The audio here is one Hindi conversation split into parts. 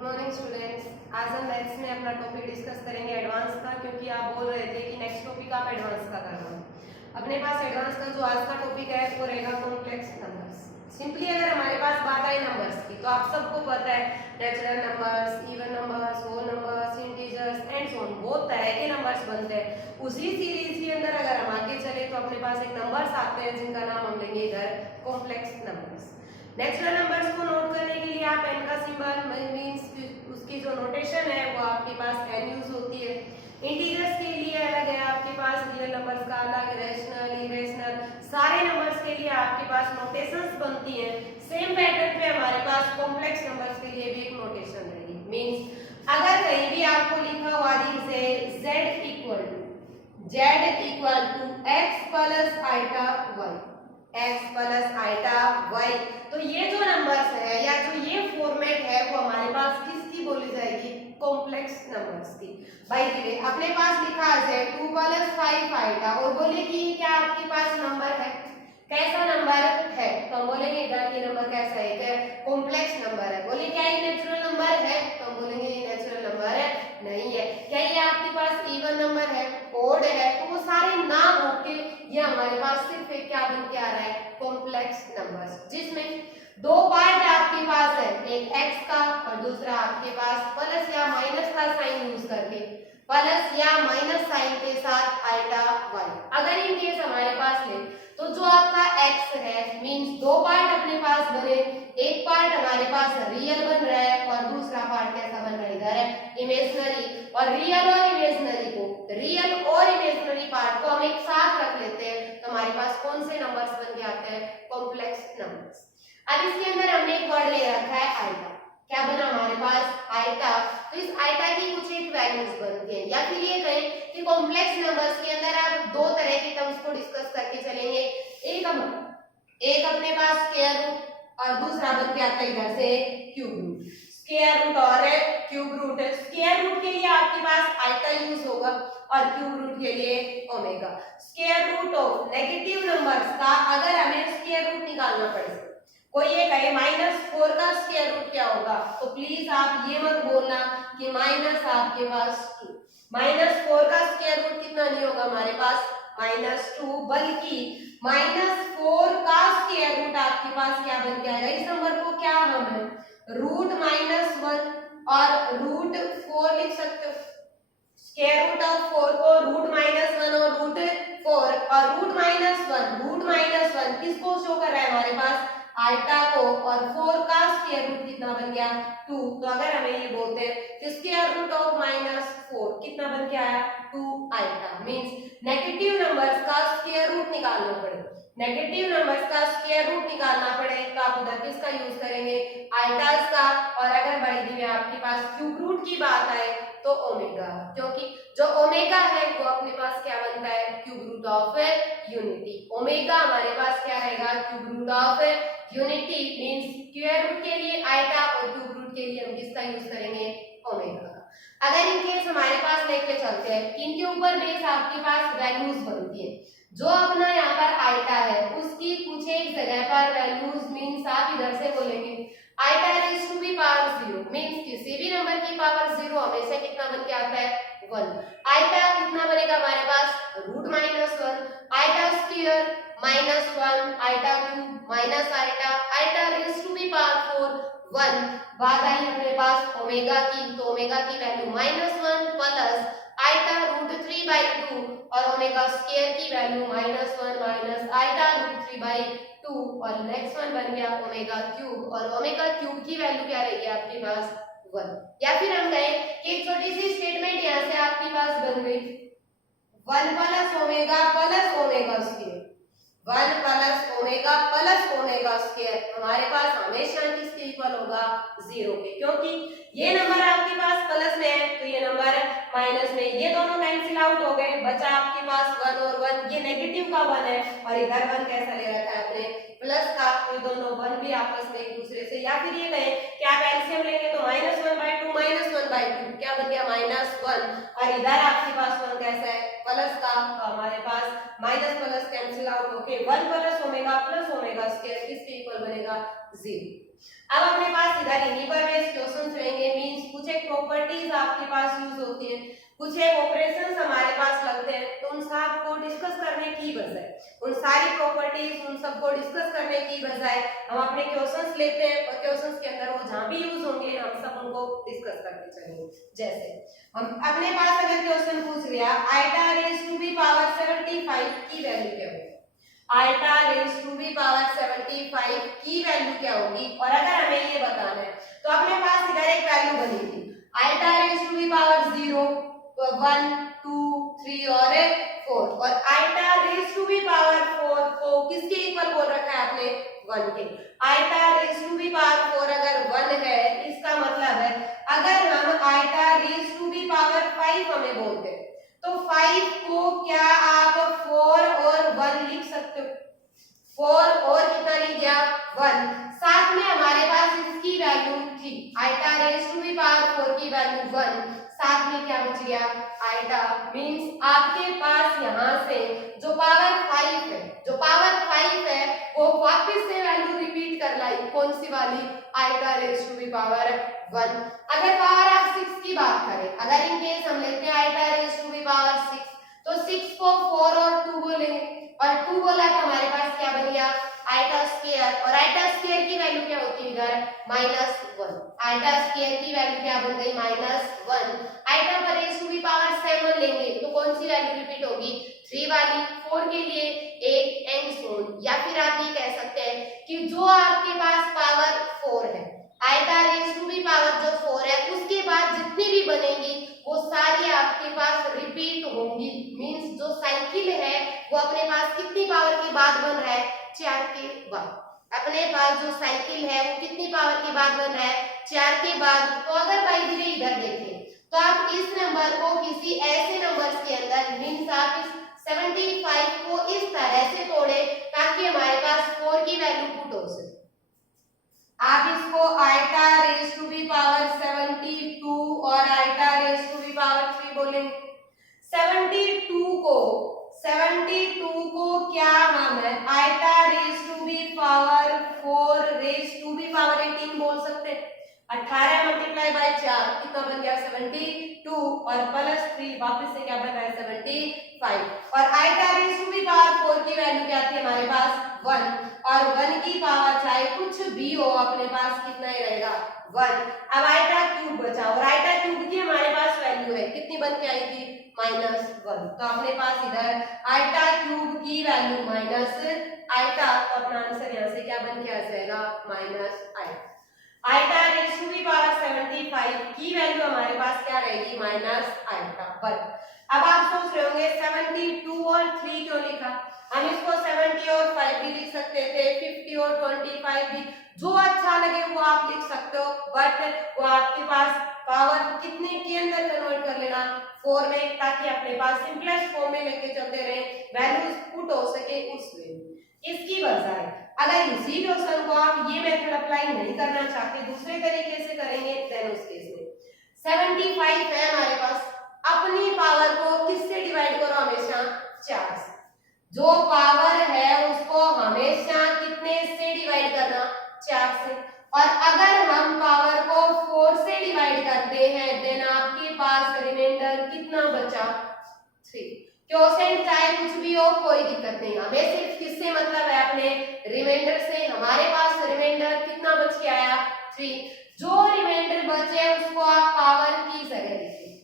Good morning students. आज हम मैथ्स में अपना टॉपिक डिस्कस करेंगे एडवांस का, क्योंकि आप बोल रहे थे कि नेक्स्ट टॉपिक आप एडवांस का करना। अपने पास एडवांस का जो आज का टॉपिक है वो रहेगा कॉम्प्लेक्स नंबर्स। सिंपली अगर हमारे पास बात आई नंबर्स की, तो आप सबको पता है natural numbers, even numbers, whole numbers, integers and so on, बहुत तरह के नंबर्स बनते हैं। उसी सीरीज के अंदर अगर हम आगे चले तो अपने पास एक नंबर्स आते हैं जिनका नाम हम लेंगे इधर कॉम्प्लेक्स नंबर्स। नेचुरल नंबर्स को नोट करने के लिए आप n का सिंबल मींस उसकी जो नोटेशन है वो आपके पास n यूज होती है। इंटीजर्स के लिए अलग है आपके पास, रियल नंबर्स का अलग, रैशनल, इरेशनल, सारे नंबर्स के लिए आपके पास नोटेशंस बनती हैं। सेम पैटर्न पे हमारे पास कॉम्प्लेक्स नंबर्स के लिए भी एक नोटेशन रहेगी। मींस अगर कहीं भी आपको लिखा हुआ दिखे z equal to x plus iota y, x plus iota y, तो ये जो नंबर्स है या जो ये फॉर्मेट है वो हमारे पास किसकी बोली जाएगी? कॉम्प्लेक्स नंबर्स की। भाई जी अपने पास लिखा है 2 प्लस 5 आइटा और बोले कि क्या आपके पास नंबर है? कैसा नंबर है? तो हम बोलेंगे इधर ये नंबर कैसा है? क्या कॉम्प्लेक्स नंबर है। बोले क्या ये नेचुरल नंबर है? तो हम बोलेंगे ये नेचुरल नंबर है, नहीं है। क्या ये आपके पास इवन नंबर है, ओड है? तो वो सारे ना होके ये हमारे पास सिर्फ एक क्या बन के आ रहा है? कॉम्प्लेक्स नंबर्स, जिसमें दो पार्ट आपके पास है, एक x का और दूसरा आपके पास प्लस या माइनस का साइन यूज करके, प्लस या माइनस साइन के साथ आइटा y। अगर इन केस हमारे पास ले तो जो आपका x है मींस दो पार्ट अपने पास बने, एक पार्ट हमारे पास रियल बन रहा है और दूसरा पार्ट कैसा बन रहा है? इधर है इमेजिनरी। और रियल और इमेजिनरी को, रियल और इमेजिनरी पार्ट को हम एक साथ रख लेते हैं तो हमारे पास कौन से नंबर्स बन के आते हैं? Complex numbers. अब इसके अंदर हमने एक वर्ड ले रखा है आइटा। क्या बना हमारे पास? आइटा। तो इस आइटा की कुछ एक वैल्यूज बनती हैं, या फिर ये कहें कि कॉम्प्लेक्स नंबर्स के अंदर आप दो तरह के टर्म्स को डिस्कस करके चलेंगे। एक अपने पास स्क्वायर रूट और दूसरा बन के आता है इधर से क्यूब रूट। स्क्वायर रूट और क्यूब रूट। स्क्वायर रूट के लिए आपके पास आइटा यूज होगा और क्यूब रूट के लिए omega. Square root of negative numbers का अगर हमें स्क्वायर रूट निकालना पड़े, कोई ये कहे -4 का स्क्वायर रूट क्या होगा, तो प्लीज आप ये मत बोलना कि माइनस आपके पास 2। -4 का स्क्वायर रूट कितना नहीं होगा हमारे पास? -2, बल्कि -4 का स्क्वायर रूट आपके पास क्या बन के आएगा? इस नंबर को क्या हम रूट -1 और रूट 4 लिख सकते हो। स्क्वायर रूट ऑफ 4 को रूट -1 और रूट 4 और रूट -1 किसको शो कर रहा है हमारे पास? आइटा को। और 4 का स्क्वायर रूट कितना बन गया? 2। तो अगर हमें ये बोलते हैं कि स्क्वायर रूट ऑफ -4 कितना बन के आया? 2 आइटा। मींस नेगेटिव नंबर्स का स्क्वायर रूट निकालना पड़े, नेगेटिव नंबर्स का स्क्वायर रूट निकालना पड़े तो आप उधर किसका यूज करेंगे? आइटास का। और अगर बढ़ी में आपके पास क्यूब रूट की बात आए तो ओमेगा, क्योंकि जो ओमेगा है वो अपने पास क्या बनता है? Cube root of unity. Omega हमारे पास क्या रहेगा? Cube root of unity. Means square root के लिए आइटा और क्यूब रूट के लिए हम किसका यूज करेंगे? ओमेगा का। अगर इन केस हमारे पास लेके चलते हैं इनके ऊपर बेस आपके पास वैल्यूज बनती है। जो अपना यहाँ पर आइटा है उसकी कुछ एक जगह पर वैल्यूज मींस आप इधर से बोलेंगे iota raise to B power 0, means किसी भी नंबर की पावर 0 हमेशा कितना बन के आता है? 1। आइटा कितना बनेगा हमारे पास? Root -1। Iota square -1, iota cube minus iota, iota raise to B power 1। बात आई अपने पास ओमेगा की, तो ओमेगा की वैल्यू -1 प्लस आइटा रूट 3/2 और ओमेगा स्क्वायर की वैल्यू -1 माइनस आइटा रूट 3/2 और नेक्स्ट वन बन गया ओमेगा क्यूब। और ओमेगा क्यूब की वैल्यू क्या रहेगी आपके पास? 1। या फिर हम कहें कि एक छोटी सी स्टेटमेंट यहाँ से आपके पास बन गई 1 plus omega square, 1 plus omega square हमारे पास हमेशा किसके इक्वल होगा? 0 के, क्योंकि ये नंबर आपके पास प्लस में है तो ये नंबर माइनस में, ये दोनों कैंसिल आउट हो गए, बचा आपके पास 1 और 1। ये नेगेटिव का 1 है और इधर 1 कैसा ले रखा है आपने? प्लस का। तो दोनों 1 भी आपस में एक दूसरे से, या फिर ये कहें कि आप एलसीएम लेंगे तो -1/2 क्या बन गया? -1 और इधर आपके पास 1 कैसा है? प्लस का। तो हमारे पास माइनस प्लस कैंसिल आउट होके 1 प्लस ओमेगा स्क्वायर किसके इक्वल बनेगा? 0। अब अपने पास इधर इन्हीं पर बेस क्वेश्चंस रहेंगे। मींस प्रॉपर्टीज आपके पास यूज होती है, कुछ एक ऑपरेशंस हमारे पास लगते हैं, तो उन सब को डिस्कस करने की बजाय, उन सारी प्रॉपर्टीज उन सब को डिस्कस करने की बजाय हम अपने क्वेश्चंस लेते हैं और क्वेश्चंस के अंदर वो जहां भी यूज होंगे हम सब उनको डिस्कस करते चलेंगे। जैसे हम अपने पास अगर क्वेश्चन पूछ लिया iota raise to B power 75 की वैल्यू क्या होगी, iota raise to B power 75 की वैल्यू क्या होगी, और अगर हमें ये बताना है तो अपने पास इधर एक वैल्यू बनी थी iota raise to B power 0 1 2 3 और 4, और iota raise to B power 4 को किसके इक्वल बोल रखा है आपने 1 के। Iota raise to B power 4 अगर 1 है इसका मतलब है अगर हम iota raise to B power 5 हमें बोलते हैं तो 5 को क्या आप 4 और 1 लिख सकते हो, 4 और कितना लिख दिया 1, साथ में हमारे पास इसकी वैल्यू थी iota raise to B power 4 की वैल्यू 1, साथ में क्या बच गया आइटा, मींस आपके पास यहाँ से जो पावर 5 है, जो पावर 5 है वो वापस से वैल्यू रिपीट कर लाई, कौन सी वाली iota raise to B power 1। अगर पावर आप 6 की बात करें, अगर इन केस हम लेते हैं iota raise to B power 6 तो 6 को 4 और 2 बोलेंगे, और 2 बोला तो हमारे पास क्या बन गया आइटा स्क्वायर, और आइटा स्क्वायर की वैल्यू क्या होती है इधर -1, आइटा स्क्वायर की वैल्यू क्या बन गई -1। आइटा पर रेज़ टू बी पावर 7 लेंगे तो कौन सी वैल्यू रिपीट होगी 3 वाली, 4 के लिए एक एंड स्टोन, या फिर आप ये कह सकते हैं कि जो आपके पास पावर 4 है iota raise to B power जो 4 है उसके बाद जितनी भी बनेगी वो सारी आपके पास रिपीट होंगी, मींस जो साइकिल है वो अपने पास कितनी पावर के बाद बन रहा है 4 के बाद, अपने पास जो साइकिल है वो कितनी पावर के बाद बन रहा है 4 के बाद। तो अगर बाई द वे इधर देखें तो आप इस नंबर को किसी ऐसे नंबर्स के अंदर, मींस आप इस 75 को इस तरह से तोड़े ताकि हमारे पास 4 की वैल्यू पुट हो सके। आप इसको iota raise to B power 72 और iota raise to B power 3 बोलेंगे। 72 को क्या हम iota raise to B power 4 raise to B power 18 बोल सकते हैं। 18 मल्टीप्लाई बाय 4 कितना बन गया 72, और प्लस 3 वापस से क्या बन रहा है 75, और iota raise to B power 4 की वैल्यू क्या थी हमारे पास 1, और 1 की पावर चाहे कुछ भी हो अपने पास कितना ही रहेगा 1। अब आइटा क्यूब बचा, और आइटा क्यूब की हमारे पास वैल्यू है कितनी बन के आई थी -1, तो अपने पास इधर आइटा क्यूब की वैल्यू माइनस आइटा, तो अपना आंसर यहाँ से क्या बन के आ जाएगा -iota. Iota raise to B power 75 की वैल्यू हमारे पास क्या रहेगी -आइटा। बट अब आप सोच रहे होंगे 72 और 3 क्यों लिखा, हम इसको 70 और 5 भी लिख सकते थे, 50 और 25 भी, जो अच्छा लगे वो आप लिख सकते हो, बट वो आपके पास पावर कितने के अंदर कन्वर्ट कर लेना 4 में, ताकि अपने पास सिंपलेस्ट फॉर्म में लेके चलते रहे, वैल्यूज पुट हो सके उस वे। इसकी बजाय अगर इसी क्वेश्चन को आप ये मेथड अप्लाई नहीं करना चाहते, दूसरे तरीके से करेंगे, देन उस केस में 75 है हमारे पास, अपनी पावर को किससे डिवाइड करो हमेशा 4 से, जो पावर है उसको हमेशा कितने से डिवाइड करना 4 से, और अगर हम पावर को 4 से डिवाइड करते हैं देन आपके पास रिमाइंडर कितना बचा 3। क्वोशिएंट चाहे कुछ भी हो कोई दिक्कत नहीं, हमें सिर्फ किससे मतलब है अपने रिमाइंडर से। हमारे पास रिमाइंडर कितना बच के आया 3, जो रिमाइंडर बचे उसको आप पावर की जगह लिखिए,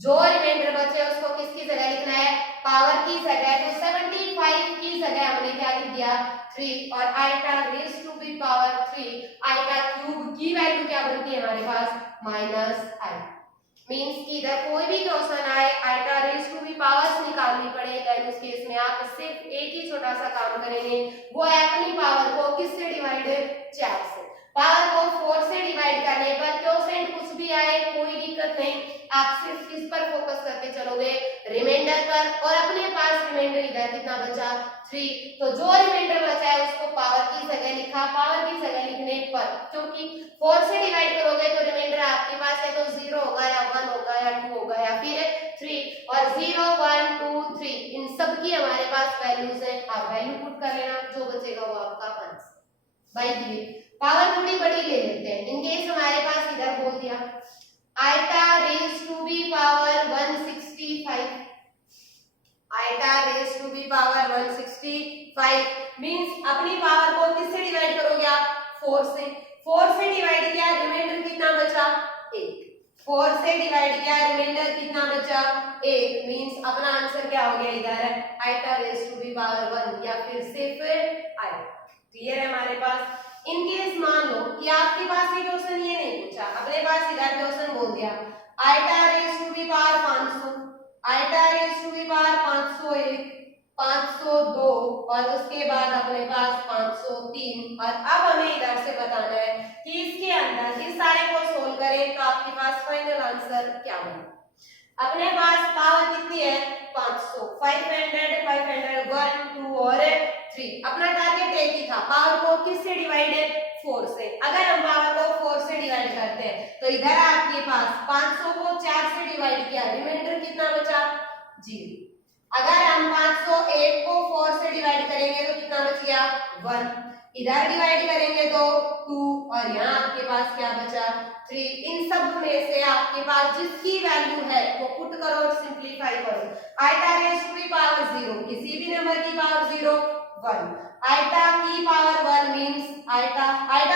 जो रिमाइंडर बचे उसको किसकी जगह लिखना है पावर की जगह, तो 75 की जगह हमने क्या लिख दिया 3, और iota raise to B power 3 iota cube की वैल्यू क्या बनती है हमारे पास -आइटा, मींस कि इधर कोई भी क्वेश्चन आए iota raise to the powers निकालनी पड़े, देन उस केस में आप सिर्फ एक ही छोटा सा काम करेंगे, वो है अपनी पावर को किससे डिवाइड 4 से। पावर को 4 से डिवाइड करने पर क्वोशिएंट कुछ भी आए कोई दिक्कत नहीं, आप सिर्फ किस पर फोकस करके चलोगे रिमाइंडर पर, और अपने पास रिमाइंडर इधर कितना बचा 3, तो जो रिमाइंडर बचा है उसको पावर की जगह लिखा, पावर की जगह लिखने पर क्योंकि 4 से डिवाइड करोगे तो रिमाइंडर आपके पास है तो 0 होगा या 1 होगा या 2 होगा या फिर 3, और 0 1 2 3 इन सब की हमारे पास वैल्यूज है, आप वैल्यू पुट कर लेना, जो बचेगा वो आपका answer. By the way power थोड़ी बड़ी ले लेते हैं, इन केस हमारे पास इधर बोल दिया iota to B power 165, iota raise to B power 165 means अपनी पावर को किससे डिवाइड करोगे आप? 4 से। 4 से डिवाइड किया, रिमाइंडर कितना बचा? 1। 4 से डिवाइड किया, रिमाइंडर कितना बचा? 1 मींस अपना आंसर क्या हो गया इधर? Iota raise to B power 1 या फिर सिर्फ आइटा। क्लियर है हमारे पास? इन केस मान लो कि आपके पास ये क्वेश्चन ये नहीं पूछा, अपने पास इधर क्वेश्चन बोल दिया iota raise to B power 500, iota raise to B power 501, 502 और उसके बाद अपने पास 503 और अब हमें इधर से बताना है कि इसके अंदर इस सारे को सोल्व करें तो आपके पास फाइनल आंसर क्या बने। अपने पास पावर कितनी है? 500, 500, 500, 1, 2 और 3। अपना टारगेट एक ही था, पावर को किससे डिवाइड है? 4 से। अगर हम पावर को 4 से डिवाइड करते हैं तो इधर आपके पास 500 को 4 से डिवाइड किया, रिमाइंडर कितना बचा? 0। अगर हम 501 को 4 से डिवाइड करेंगे तो कितना बच गया? 1। इधर डिवाइड करेंगे तो 2 और यहाँ आपके पास क्या बचा? 3। इन सब में से आपके पास जिसकी वैल्यू है वो पुट करो और सिंपलीफाई करो। Iota raise to the power 0, किसी भी नंबर की पावर 0, 1। आइटा की पावर 1 मींस आइटा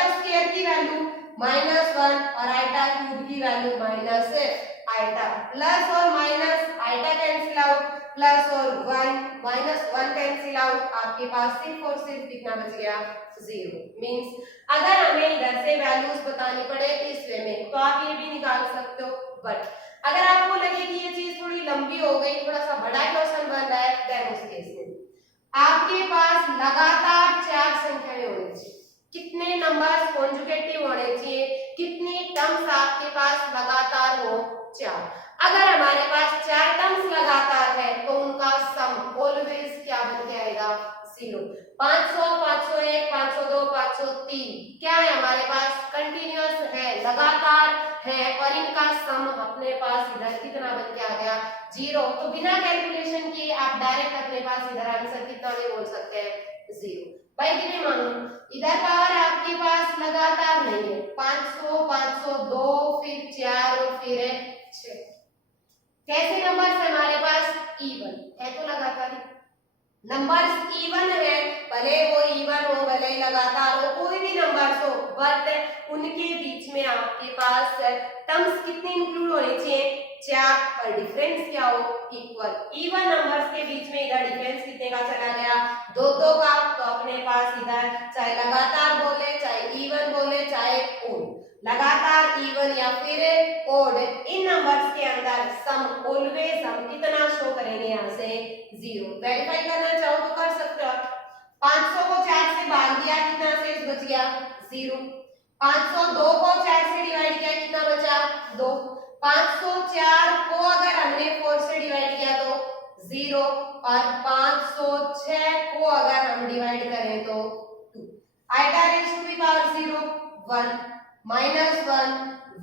स्क्वायर की वैल्यू -1 और आइटा क्यूब की वैल्यू माइनस आइटा। प्लस और minus iota cancel out, plus और 1 -1 कैंसिल आउट, आपके पास सिर्फ और सिर्फ कितना बच गया? 0। मींस अगर हमें इधर से वैल्यूज बतानी पड़े इस वे में तो आप ये भी निकाल सकते हो, बट अगर आपको लगे कि ये चीज थोड़ी लंबी हो गई, थोड़ा सा बड़ा क्वेश्चन बन रहा है, देन उस केस में आपके पास लगातार 4 संख्याएं होनी चाहिए। कितने नंबर्स कॉन्जुगेटिव होने चाहिए? कितनी टर्म्स आपके पास लगातार हो? 4। अगर हमारे पास 4 टर्म्स लगातार है तो उनका सम ऑलवेज क्या बन के आएगा? 0। 500, 501, 502, 503 क्या है हमारे पास? कंटिन्यूअस है, लगातार है और इनका सम अपने पास इधर कितना बन के आ गया? 0। तो बिना कैलकुलेशन किए आप डायरेक्ट अपने पास इधर आंसर कितना भी बोल सकते हैं? 0। भाई कितने मान लो इधर पावर आपके पास लगातार नहीं है, 500, 502 फिर 4 और फिर 6। कैसे नंबर्स है हमारे पास? इवन है तो लगातार ही नंबर्स इवन है, भले वो इवन हो भले लगातार हो, कोई भी नंबर्स हो, बट उनके बीच में आपके पास टर्म्स कितनी इंक्लूड होनी चाहिए? 4 और डिफरेंस क्या हो? इक्वल। इवन नंबर्स के बीच में इधर डिफरेंस कितने का चला गया? 2 का। तो अपने पास इधर चाहे लगातार बोले, चाहे इवन बोले, चाहे ओड, लगातार इवन या फिर ओड, इन नंबर्स के अंदर सम ऑलवेज हम कितना शो करेंगे? यहाँ से 0। वेरीफाई करना चाहो तो कर सकते हो। 500 को 4 से भाग दिया, कितना शेष बच गया? 0। 502 को 4 से डिवाइड किया, कितना बचा? 2। 504 को अगर हमने 4 से डिवाइड किया तो 0 और 506 को अगर हम डिवाइड करें तो 2। Iota raise to the power 0, 1 -1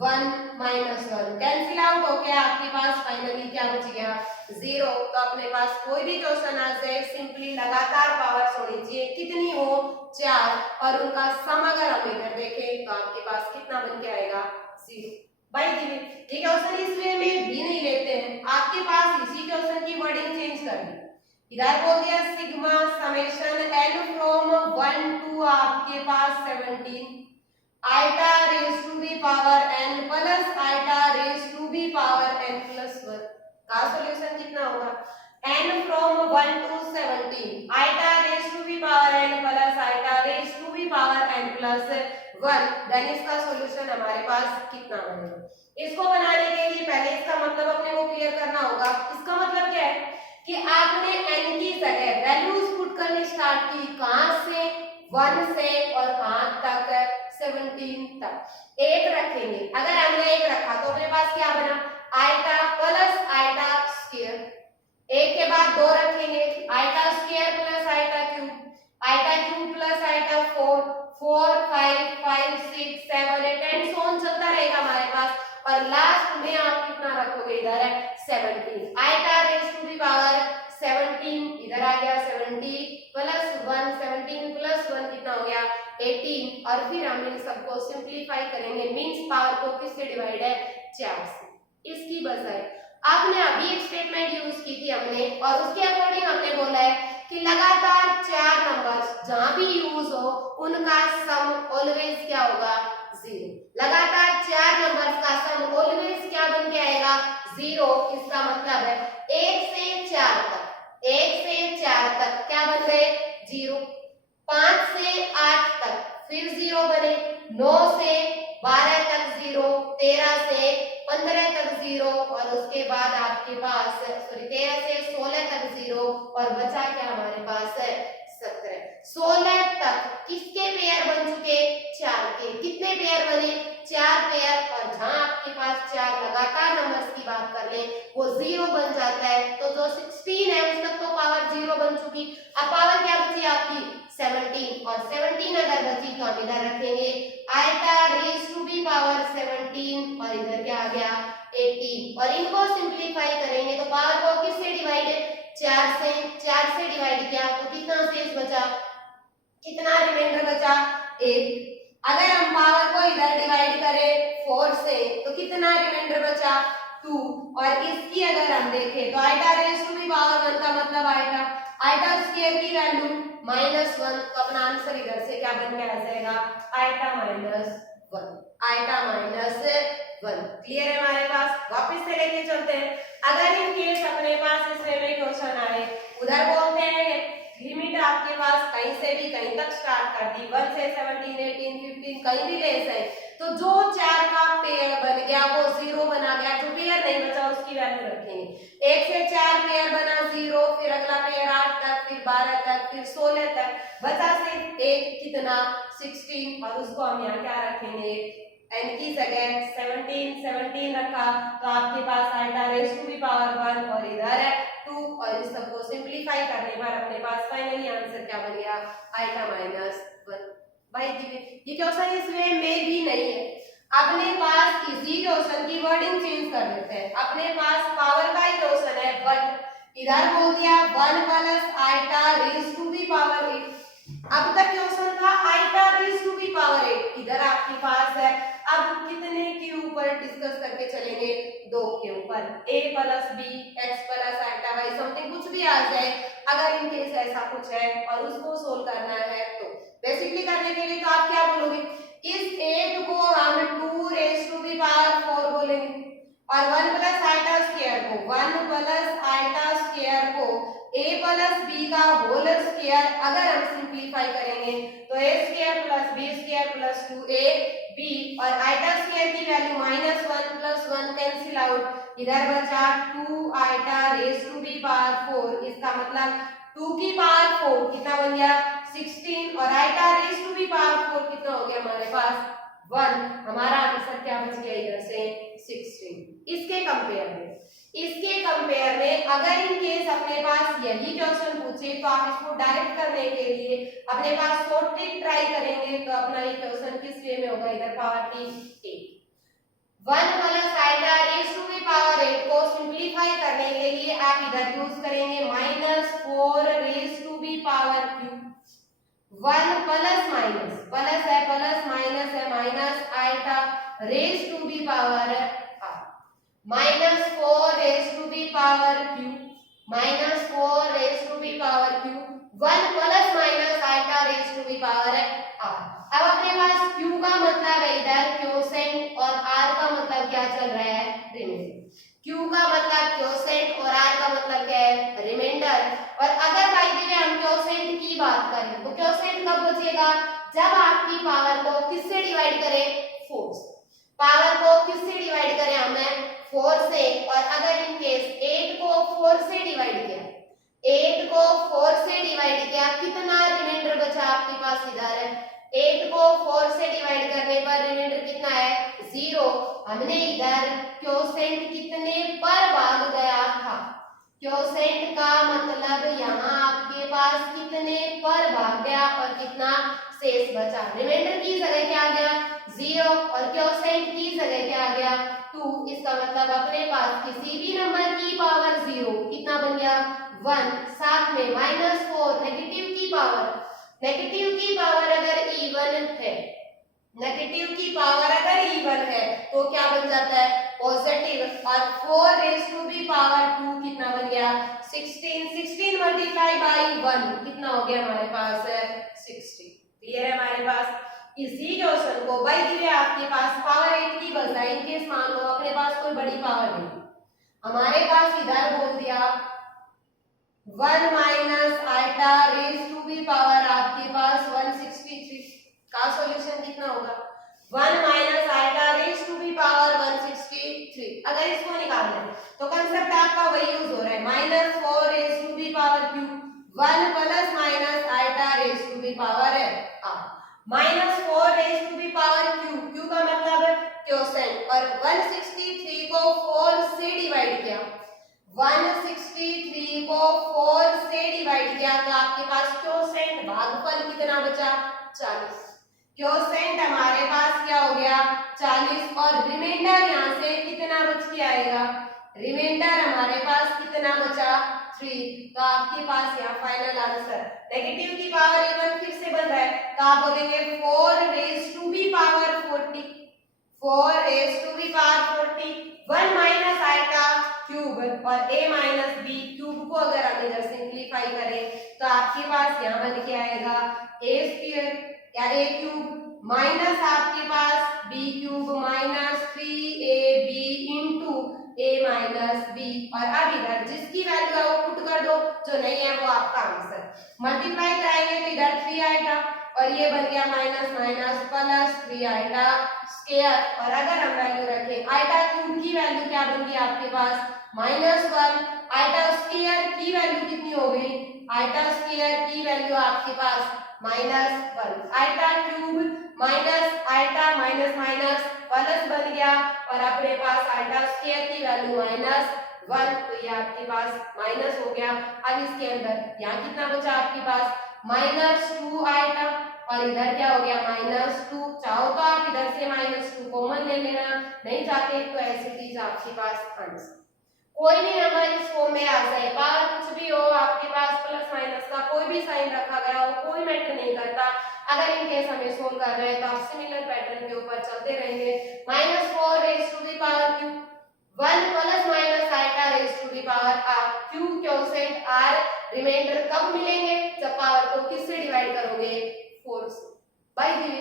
1 -1 cancel out हो गया, आपके पास फाइनली क्या बच गया? 0। तो अपने पास कोई भी क्वेश्चन आ जाए सिंपली लगातार पावर्स होनी चाहिए, कितनी हो? 4 और उनका सम अगर हम इधर देखें तो आपके पास कितना बन के आएगा? 0। भाई ये क्वेश्चन इस वे में भी नहीं लेते हैं, आपके पास इसी क्वेश्चन की वर्डिंग चेंज कर दी। इधर बोल दिया sigma summation n from 1 to आपके पास 17 iota raise to B power n plus iota raise to B power n plus 1 का सॉल्यूशन कितना होगा? n from 1 to 17 iota raise to B power n plus iota raise to B power n plus 1, then इसका सॉल्यूशन हमारे पास कितना बनेगा? इसको बनाने के लिए पहले इसका मतलब अपने को क्लियर करना होगा। इसका मतलब क्या है कि आपने n की जगह वैल्यूज पुट करनी स्टार्ट की, कहां से? 1 से और कहां तक? 17 तक। 1 रखेंगे, अगर हमने 1 रखा तो अपने पास क्या बना? Iota plus iota square. 1 के बाद 2 रखेंगे, iota square plus iota cube, iota cube plus iota 4 4 5 5 6 7 8 and so on चलता रहेगा हमारे पास। और लास्ट में आप कितना रखोगे? इधर है 17 iota raise to the power 17, इधर आ गया 70 प्लस 1, 17 प्लस 1 कितना हो गया? 18 और फिर हम इन सबको सिंपलीफाई करेंगे, मींस पावर को किससे डिवाइड है? 4 से। इसकी बजाय आपने अभी एक स्टेटमेंट यूज की थी हमने, और उसके अकॉर्डिंग हमने बोला है कि लगातार 4 नंबर्स जहां भी यूज हो उनका सम ऑलवेज क्या होगा, 0। लगातार 4 नंबर्स का सम ऑलवेज क्या बन के आएगा, 0। इसका मतलब है 1 से 4 तक, 1 से 4 तक क्या बन गए, 0। 5 से 8 तक फिर 0 बने, 9 से 12 तक 0, 13 से 15 तक 0, और उसके बाद आपके पास 13 से 16 तक 0, और बचा क्या हमारे पास है, 17। 16 तक किसके पेयर बन चुके, 4 के। कितने पेयर बने, 4 पेयर, और जहां आपके पास 4 लगातार नंबर्स की बात कर ले वो 0 बन जाता है, तो जो 16 है उस तक तो पावर 0 बन चुकी। अब पावर क्या बची आपकी, 17, और 17 अगर बची तो हम इधर रखेंगे iota raise to B power 17, और इधर क्या आ गया, 18, और इनको सिंपलीफाई करेंगे तो पावर को किससे डिवाइड है, 4 से डिवाइड किया तो कितना शेष बचा, कितना रिमाइंडर बचा, 1। अगर हम पावर को इधर डिवाइड करें 4 से तो कितना रिमाइंडर बचा, 2, और इसकी अगर हम देखें तो iota raise to B power 1 का मतलब आइटा स्क्वायर की वैल्यू -1, तो अपना आंसर इधर से क्या बन के आ जाएगा, आइटा -1, आइटा -1। क्लियर है हमारे पास। वापस से लेके चलते हैं, अगर इन केस अपने पास इसमें में क्वेश्चन आए, उधर बोलते हैं लिमिट आपके पास कहीं से भी कहीं तक स्टार्ट कर दी, 1 से 17, 18, 15 कहीं भी ले जाए, तो जो 4 का पेयर बन गया वो 0 बना गया, जो पेयर नहीं बचा उसकी वैल्यू रखेंगे। 1 से 4 पेयर बना 0, फिर अगला पेयर 8 तक, फिर 12 तक, फिर 16 तक, बचा से 1 कितना, 16, और उसको हम यहाँ क्या रखेंगे, n की जगह 17 रखा, तो आपके पास iota raise to B power 1, और इधर है 2, और इस सबको सिंपलीफाई करने पर अपने पास फाइनली आंसर क्या बन गया, आइटा -1। भाई ये क्वेश्चन इस वे में भी नहीं है, अपने पास इसी क्वेश्चन की वर्डिंग चेंज कर देते हैं। अपने पास पावर का ही क्वेश्चन है, बट इधर बोल दिया 1 plus iota raise to B power 8। अब तक क्वेश्चन था iota raise to B power 8, इधर आपके पास है। अब कितने के ऊपर डिस्कस करके चलेंगे, 2 के ऊपर, a plus b x plus iota y something कुछ भी आ जाए, अगर इन केस ऐसा कुछ है और उसको सोल्व करना है तो बेसिकली करने के लिए तो आप क्या बोलोगे, इस 8 को हम 2 रेज़ टू बी पावर 4 बोलेंगे, और 1 प्लस आइटा स्क्वायर को, 1 प्लस आइटा स्क्वायर को a प्लस b का होल स्क्वायर अगर हम सिंपलीफाई करेंगे तो a square plus b square plus 2ab, और आइटा स्क्वायर की वैल्यू -1 प्लस 1 कैंसिल आउट, इधर बचा 2 iota raise to B power 4। इसका मतलब 2 की पावर 4 कितना बन गया, 16, और iota raise to B power 4 कितना हो गया हमारे पास, 1। हमारा आंसर क्या बच गया इधर से, 16। इसके कंपेयर में अगर इन केस अपने पास यही क्वेश्चन पूछे तो आप इसको डायरेक्ट करने के लिए अपने पास शॉर्ट ट्रिक ट्राई करेंगे, तो अपना ये क्वेश्चन किस वे में होगा, इधर पावर की 8। 1 plus iota raise to B power 8 को सिंपलीफाई करने के लिए आप इधर यूज करेंगे -4 raise to B power cube, 1 plus minus, plus है प्लस माइनस है, minus iota raise to B power -4 raise to B power cube, -4 raise to B power cube, 1 plus minus iota raise to B power r। अब अपने पास q का मतलब है इधर क्वोशेंट, और r का मतलब क्या चल रहा है, रिमाइंडर। q का मतलब क्वोशेंट और r का मतलब क्या है, रिमाइंडर। और अगर बाय द वे हम क्वोशेंट की बात करें तो क्वोशेंट कब बचेगा, जब आपकी पावर को किससे डिवाइड करें, 4 से। पावर को किससे डिवाइड करें हमें, 4 से, और अगर इन केस 8 को 4 से डिवाइड किया, 8 को 4 से डिवाइड किया, कितना रिमाइंडर बचा आपके पास, इधर है 8 को 4 से डिवाइड करने पर रिमाइंडर कितना है, 0। हमने इधर क्वोशेंट कितने पर भाग गया था, क्वोशेंट का मतलब यहाँ आपके पास कितने पर भाग गया और कितना शेष बचा, रिमाइंडर की जगह क्या आ गया, 0, और क्वोशेंट की जगह क्या आ गया, 2। इसका मतलब अपने पास किसी भी नंबर की पावर 0 कितना बन गया, 1, साथ में -4 नेगेटिव की पावर, नेगेटिव की पावर अगर इवन है, नेगेटिव की पावर अगर इवन है तो क्या बन जाता है, पॉजिटिव। और 4 रेज टू बी पावर 2 कितना बन गया 16 16 मल्टीप्लाई बाई 1 कितना हो गया हमारे पास है 60। क्लियर है हमारे पास। इसी क्वेश्चन को बाई दिए आपके पास पावर 8 की बजाय इनकेस मान लो अपने पास कोई बड़ी पावर नहीं, हमारे पास इधर बोल दिया 1 minus iota raise to B power आपके पास 163 का सॉल्यूशन कितना होगा 1 minus iota raise to B power 163। अगर इसको निकालना है तो कंसेप्ट आपका वही यूज हो रहा है minus 4 raise to B power cube 1 plus minus iota raise to B power है minus 4 raise to B power cube Q का मतलब क्वोशेंट और 163 को 4 से डिवाइड किया 163 को 4 से डिवाइड किया तो आपके पास क्वोशेंट भागफल कितना बचा 40। क्वोशेंट हमारे पास क्या हो गया 40 और रिमाइंडर यहाँ से कितना बच के आएगा रिमाइंडर हमारे पास कितना बचा 3। तो आपके पास यहाँ फाइनल आंसर नेगेटिव की पावर इवन फिर से बन रहा है तो आप बोलेंगे 4 raise to B power 40 4 raise to B power 40 1 minus iota cube और a माइनस बी क्यूब को अगर हम इधर सिंप्लीफाई करें तो आपके पास यहाँ बन के आएगा a स्क्वायर या a क्यूब माइनस आपके पास b cube minus 3ab into a minus b और अब इधर जिसकी वैल्यू है वो पुट कर दो जो नहीं है वो आपका आंसर मल्टीप्लाई कराएंगे तो इधर 3 आएगा और ये बन गया minus minus plus 3 iota square और अगर हम वैल्यू रखें आइटा क्यूब की वैल्यू क्या बन गई आपके पास -1 आइटा स्क्वायर की वैल्यू कितनी हो गई आइटा स्क्वायर की वैल्यू आपके पास -1 iota cube minus iota minus minus plus बन गया और अपने पास आइटा स्क्वायर की वैल्यू -1 तो ये आपके पास माइनस हो गया। अब इसके अंदर यहाँ कितना बचा आपके पास -2 आइटा और इधर क्या हो गया -2 चाहो तो आप इधर से -2 कॉमन ले लेना नहीं चाहते तो ऐसे चीज आपके पास आंसर कोई भी नंबर इस फॉर्म में आ जाए पावर कुछ भी हो आपके पास प्लस माइनस का कोई भी साइन रखा गया हो कोई मैटर नहीं करता। अगर इन केस हमें सोल्व कर रहे हैं तो आप सिमिलर पैटर्न के ऊपर चलते रहेंगे -4 raise to the power cube 1 plus minus iota raise to the power r cube quotient r remainder कब मिलेंगे जब पावर को किससे डिवाइड करोगे 4 से बाय द वे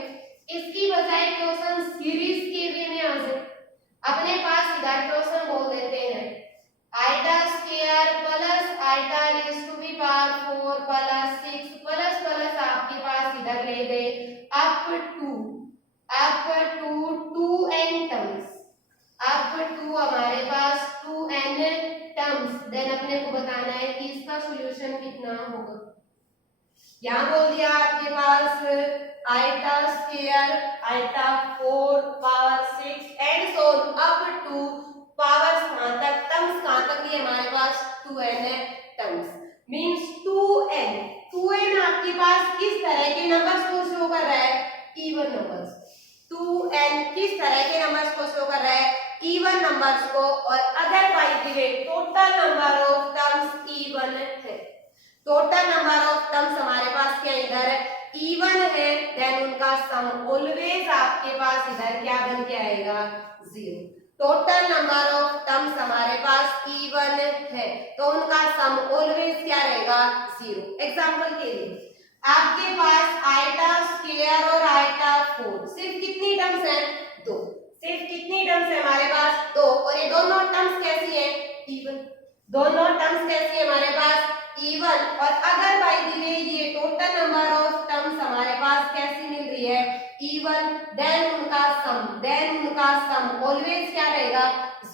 इसकी बजाय क्वेश्चन सीरीज के वे में आ जाए अपने पास इधर क्वेश्चन बोल देते हैं iota square plus iota raise to B power 4 plus 6 plus plus आपके पास इधर ले दे up to 2n terms up to हमारे पास 2n टर्म्स देन अपने को बताना है कि इसका सॉल्यूशन कितना होगा। यहाँ बोल दिया आपके पास iota square iota 4 power 6 and so up to powers कहां तक टर्म्स कहां तक दिए हमारे पास 2n टर्म्स मींस 2n आपके पास किस तरह के नंबर्स को शो कर रहा है इवन नंबर्स 2n किस तरह के नंबर्स को शो कर रहा है इवन नंबर्स को और अगर by the way total number of terms even है टोटल नंबर ऑफ टर्म्स हमारे पास क्या इधर इवन है देन उनका सम ऑलवेज आपके पास इधर क्या बन के आएगा 0। टोटल नंबर ऑफ टर्म्स हमारे पास इवन है तो उनका सम ऑलवेज क्या रहेगा 0। एग्जांपल के लिए आपके पास आइटा स्क्वायर और आइटा 4 सिर्फ कितनी टर्म्स हैं 2 सिर्फ कितनी टर्म्स है हमारे पास 2 और ये दोनों टर्म्स कैसी है इवन दोनों टर्म्स कैसी है हमारे पास इवन और अगर बाय द वे ये टोटल नंबर ऑफ टर्म्स हमारे पास कैसी मिल रही है इवन देन उनका सम ऑलवेज क्या रहेगा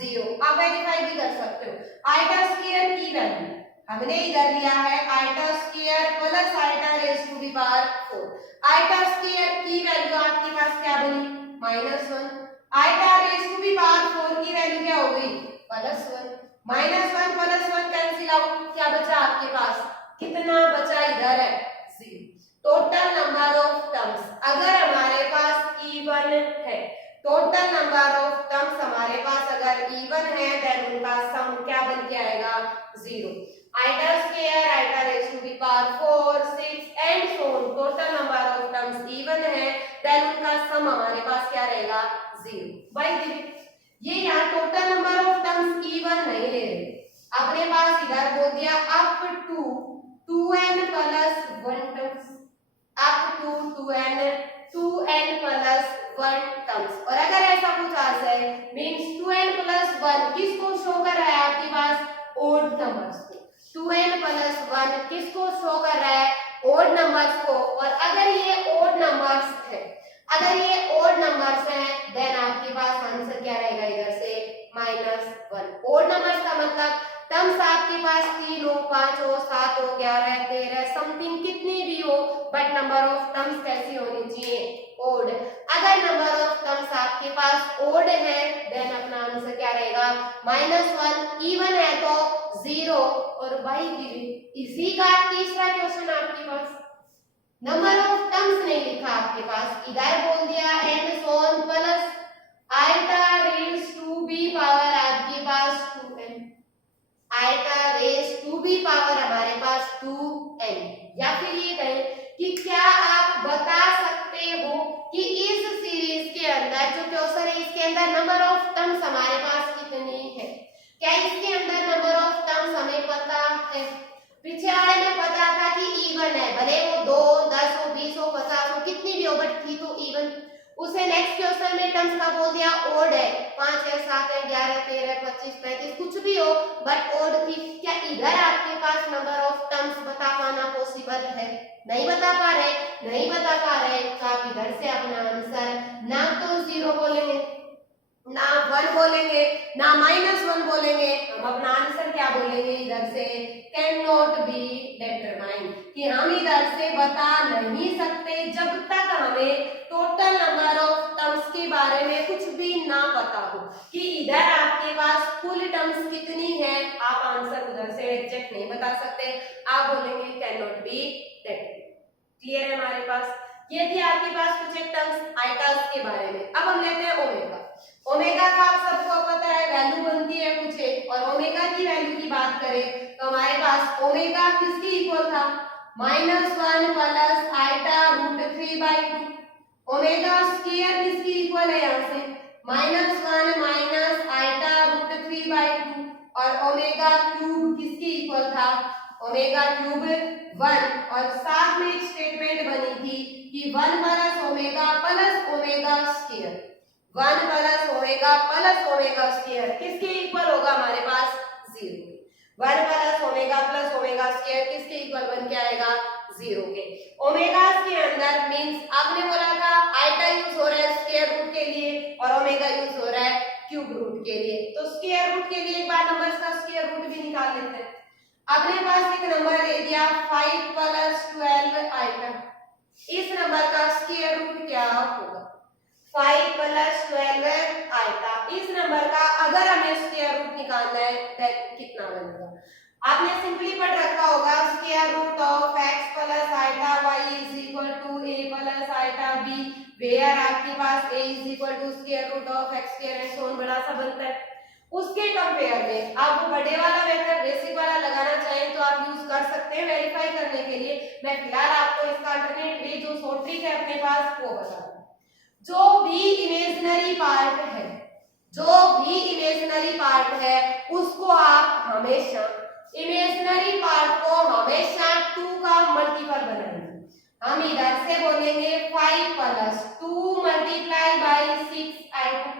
0। आप वेरीफाई भी कर सकते हो आइटा स्क्वायर की वैल्यू हमने इधर लिया है iota square plus iota raise to the power 4 iota square की वैल्यू आपके पास क्या बनी -1 iota raise to the power 4 की वैल्यू क्या हो गई +1 -1 + 1 कैंसिल आउट क्या बचा आपके पास कितना बचा इधर है 0। टोटल नंबर ऑफ टर्म्स अगर हमारे पास इवन है टोटल नंबर ऑफ टर्म्स हमारे पास अगर इवन है देन उनका सम क्या बन के आएगा 0। Iota square iota raise to the power 4 6 and so on total number of terms even है देन उनका सम हमारे पास क्या रहेगा 0। बाय द वे ये यहाँ total number of terms means 2n plus 1 किसको शो कर रहा है आपके पास? ओड नंबर्स को। 2n प्लस 1 किसको शो कर रहा है? ओड नंबर्स को। और अगर ये ओड नंबर्स है, अगर ये ओड नंबर्स हैं, देन आपके पास आंसर क्या रहेगा? इधर से -1। ओड नंबर्स का मतलब टर्म्स आपके पास 3 हो, 5 हो, 7 हो, 11, 13 समथिंग कितनी भी हो, बट नंबर ऑफ टर्म्स कैसी होनी चाहिए? ओड। अगर नंबर ऑफ टर्म्स आपके पास ओड है, देन अपना आंसर क्या रहेगा? -1। इवन है तो 0। और भाई इसी का तीसरा क्वेश्चन आपके पास नंबर ऑफ टर्म्स नहीं लिखा आपके पास, इधर बोल दिया and so on plus iota raise to B power आपके पास 2n, iota raise to B power हमारे पास 2n। या फिर ये कहें कि क्या आप बता सकते हो कि इस सीरीज के अंदर जो क्वेश्चन है इसके अंदर नंबर ऑफ टर्म्स हमारे पास कितनी है? क्या इसके अंदर नंबर ऑफ टर्म्स हमें पता है? पीछे वाले में पता था कि इवन है, भले वो 2, 10 हो, 20 हो, 50 हो, कितनी भी हो, बट थी तो इवन। उसे नेक्स्ट क्वेश्चन में टर्म्स का बोल दिया ओड है, 5 है, 7 है, 11, 13, 25, 35 कुछ भी हो, बट ओड थी। क्या इधर आपके पास नंबर ऑफ टर्म्स बता पाना पॉसिबल है? नहीं बता पा रहे, नहीं बता पा रहे तो आप इधर से अपना आंसर ना तो 0 बोलेंगे, ना 1 बोलेंगे, ना -1 बोलेंगे, हम अपना आंसर क्या बोलेंगे? इधर से कैन नॉट बी डिटरमाइन, कि हम इधर से बता नहीं सकते जब तक हमें टोटल नंबर ऑफ टर्म्स के बारे में कुछ भी ना पता हो, कि इधर आपके पास कुल टर्म्स कितनी है, आप आंसर उधर से एग्जैक्ट नहीं बता सकते, आप बोलेंगे can not be determine. Clear है हमारे पास? ये थी आपके पास कुछ एक टर्म्स आइटास के बारे में। अब हम लेते हैं ओमेगा। ओमेगा का आप सबको पता है वैल्यू बनती है कुछ एक, और ओमेगा की वैल्यू की बात करें तो हमारे पास ओमेगा किसके इक्वल था? -1 plus iota root 3/2। Omega square किसके इक्वल है? यहाँ से -1 माइनस आइटा रूट 3/2। और ओमेगा क्यूब किसके इक्वल था? Omega cube 1। और साथ में एक स्टेटमेंट बनी थी कि 1 plus omega square, 1 plus omega square किसके इक्वल होगा? हमारे पास 0। 1 प्लस ओमेगा स्क्वायर किसके इक्वल बन के आएगा? 0 के। ओमेगा के अंदर मींस आपने बोला था आइटा यूज हो रहा है स्क्वायर रूट के लिए और ओमेगा यूज हो रहा है क्यूब रूट के लिए, तो स्क्वायर रूट के लिए एक बार नंबर्स का स्क्वायर रूट भी निकाल लेते हैं। अपने पास एक नंबर दे दिया 5 प्लस 12 आइटा, इस नंबर का स्क्वायर रूट क्या होगा? 5 प्लस 12 आइटा, इस नंबर का अगर हमें स्क्वायर रूट निकालना है तो कितना बनेगा? आपने सिंपली पढ़ रखा होगा square root of x plus iota y is equal to a plus iota b, where आपके पास a is equal to square root of x square and so on बड़ा सा बनता है। उसके कंपेयर में आप वो बड़े वाला मेथड बेसिक वाला लगाना चाहें तो आप यूज कर सकते हैं वेरीफाई करने के लिए। मैं फिलहाल आपको इसका अल्टरनेट वे जो शॉर्ट ट्रिक है अपने पास वो बता दूं। जो भी इमेजिनरी पार्ट है, जो भी इमेजिनरी पार्ट है उसको आप हमेशा इमेजिनरी पार्ट को हमेशा 2 का मल्टीपल बनाएंगे। हम इधर से बोलेंगे 5 plus 2 multiply by 6 iota,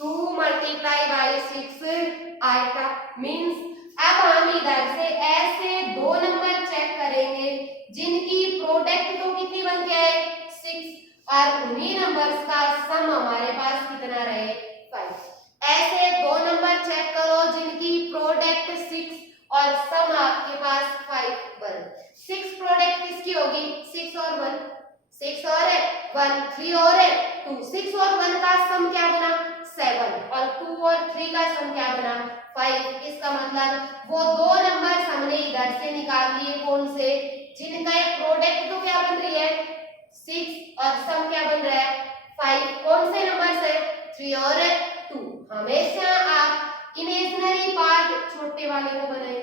2 multiply by 6 iota means अब हम इधर से ऐसे दो नंबर चेक करेंगे जिनकी प्रोडक्ट तो कितनी बन के आए 6, और उन्हीं नंबर्स का सम हमारे पास कितना रहे 5। ऐसे दो नंबर चेक करो जिनकी प्रोडक्ट 6 और सम आपके पास 5 बने। 6 प्रोडक्ट किसकी होगी? 6 और 1, 6 और 1, 3 और 2, 6 और 1 का सम क्या बना 7, और 2 और 3 का सम क्या बना 5। इसका मतलब वो दो नंबर हमने इधर से निकाल लिए कौन से, जिनका एक प्रोडक्ट तो क्या बन रही है 6 और सम क्या बन रहा है 5। कौन से नंबर से 3 और 2। हमेशा आप इमेजिनरी पार्ट छोटे वाले को बनाएंगे,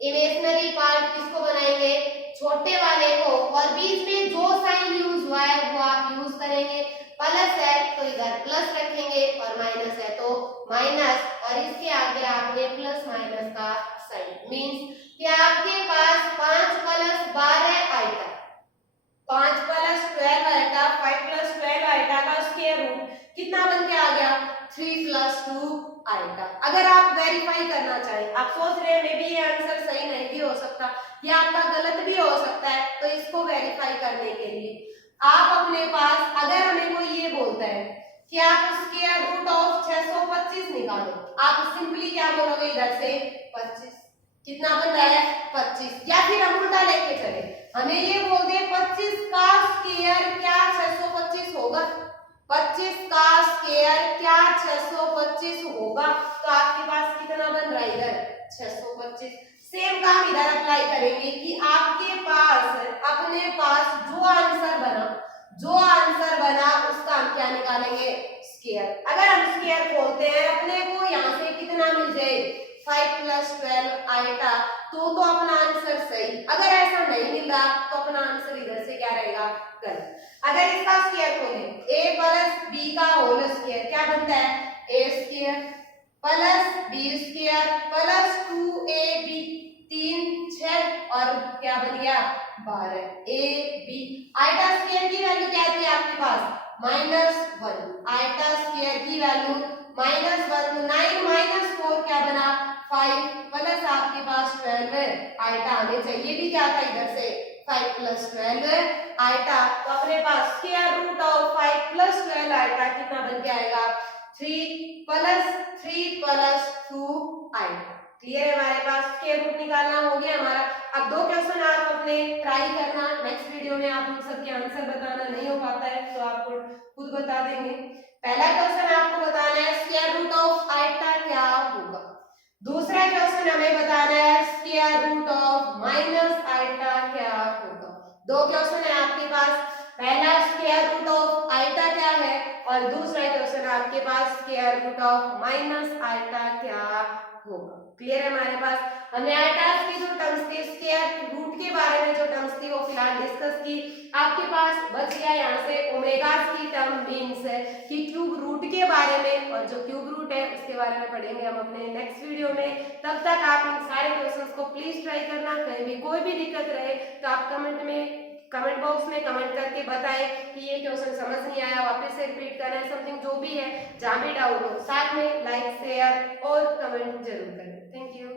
इमेजिनरी पार्ट किसको बनाएंगे छोटे वाले को, और बीच में जो साइन यूज हुआ है वो आप यूज करेंगे। प्लस है तो इधर प्लस रखेंगे और माइनस है तो माइनस, और इसके आगे आपने प्लस माइनस का साइन मींस कि आपके पास 5 plus 12 iota, 5 plus 12 iota, 5 plus 12 iota का स्क्वायर रूट कितना बन के आ गया 3 2 आइटा। अगर आप वेरीफाई करना चाहें, आप सोच रहे हैं मे बी ये आंसर सही नहीं भी हो सकता या आपका गलत भी हो सकता है, तो इसको वेरीफाई करने के लिए आप अपने पास, अगर हमें कोई ये बोलता है कि आप स्क्वायर रूट ऑफ 625 निकालो, आप सिंपली क्या बोलोगे इधर से 25, कितना बन रहा है 25, या फिर हम उल्टा लेके चले, हमें ये बोल दे 25 का स्क्वायर क्या 625 होगा, 25 का स्क्वायर क्या 625 होगा, तो आपके पास कितना बन रहा है इधर 625। सेम काम इधर अप्लाई करेंगे कि आपके पास अपने पास जो आंसर बना उसका हम क्या निकालेंगे स्क्वायर। अगर हम स्क्वायर खोलते हैं अपने को यहाँ से कितना मिल जाए 5 + 12 आइटा, तो अपना आंसर सही। अगर ऐसा नहीं मिल रहा तो अपना आंसर इधर से क्या रहेगा गलत। अगर इसका स्क्वायर खोलें a + b का होल स्क्वायर क्या बनता है a² + b² + 2ab 3 6 और क्या बन गया 12 ab। आइटा स्क्वायर की वैल्यू क्या थी आपके पास -1, आइटा स्क्वायर की वैल्यू -1, 9 - 4 क्या बना 5 प्लस आपके पास 12 आइटा, हमें चाहिए भी क्या था इधर से 5 + 12 आइटा, तो अपने पास स्क्वायर रूट ऑफ 5 + 12 आइटा कितना बन के आएगा 3 + 2 आइटा। क्लियर है, हमारे पास स्क्वायर रूट निकालना हो गया हमारा। अब 2 क्वेश्चन आप अपने ट्राई करना, नेक्स्ट वीडियो में आप उन सबके आंसर बताना, नहीं हो पाता है तो आपको खुद बता देंगे। पहला क्वेश्चन आपको बताना है स्क्वायर रूट ऑफ आइटा क्या होगा, दूसरा क्वेश्चन हमें बताना है square root of minus iota क्या होगा। 2 क्वेश्चन है आपके पास, पहला स्क्वायर रूट ऑफ आइटा क्या है और दूसरा क्वेश्चन आपके पास square root of minus iota क्या होगा। क्लियर है हमारे पास, हमने आइटास की जो टर्म्स थी स्क्वायर रूट के बारे में जो टर्म्स थी वो फिलहाल डिस्कस की। आपके पास बच गया यहाँ से ओमेगास की टर्म, मीन्स है कि क्यूब रूट के बारे में, और जो क्यूब रूट है उसके बारे में पढ़ेंगे हम अपने नेक्स्ट वीडियो में। तब तक आप इन सारे क्वेश्चंस को प्लीज ट्राई करना, कहीं भी कोई भी दिक्कत रहे तो आप कमेंट बॉक्स में कमेंट करके बताएं कि ये क्वेश्चन समझ नहीं आया, वापस से रिपीट करना है, समथिंग जो भी है, जहां भी डाउट हो, साथ में लाइक शेयर और कमेंट जरूर करें। Thank you.